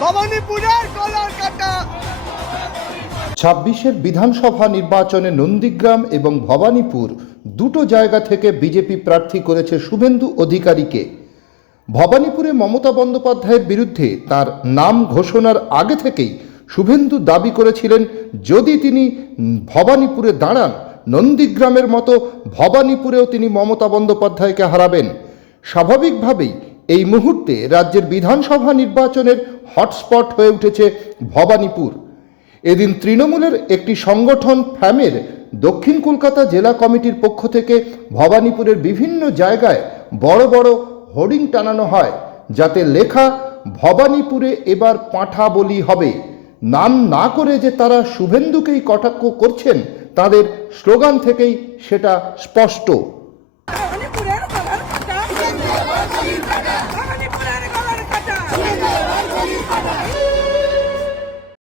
ভবানীপুরের গলার কাটা। ২৬-এর বিধানসভা নির্বাচনে নন্দীগ্রাম এবং ভবানীপুর দুটো জায়গা থেকে বিজেপি প্রার্থী করেছে শুভেন্দু অধিকারীকে। ভবানীপুরে মমতা বন্দ্যোপাধ্যায়ের বিরুদ্ধে তার নাম ঘোষণার আগে থেকেই শুভেন্দু দাবি করেছিলেন, যদি তিনি ভবানীপুরে দাঁড়ান, নন্দীগ্রামের মতো ভবানীপুরেও তিনি মমতা বন্দ্যোপাধ্যায়কে হারাবেন। স্বাভাবিকভাবেই এই মুহূর্তে রাজ্যের বিধানসভা নির্বাচনের হটস্পট হয়ে উঠেছে ভবানীপুর। এদিন তৃণমূলের একটি সংগঠন ফ্যামের দক্ষিণ কলকাতা জেলা কমিটির পক্ষ থেকে ভবানীপুরের বিভিন্ন জায়গায় বড় বড় হোর্ডিং টানানো হয়, যাতে লেখা ভবানীপুরে এবার পাঁঠা বলি হবে। নাম না করে যে তারা শুভেন্দুকেই কটাক্ষ করছেন, তাদের স্লোগান থেকেই সেটা স্পষ্ট। ভবানীপুরে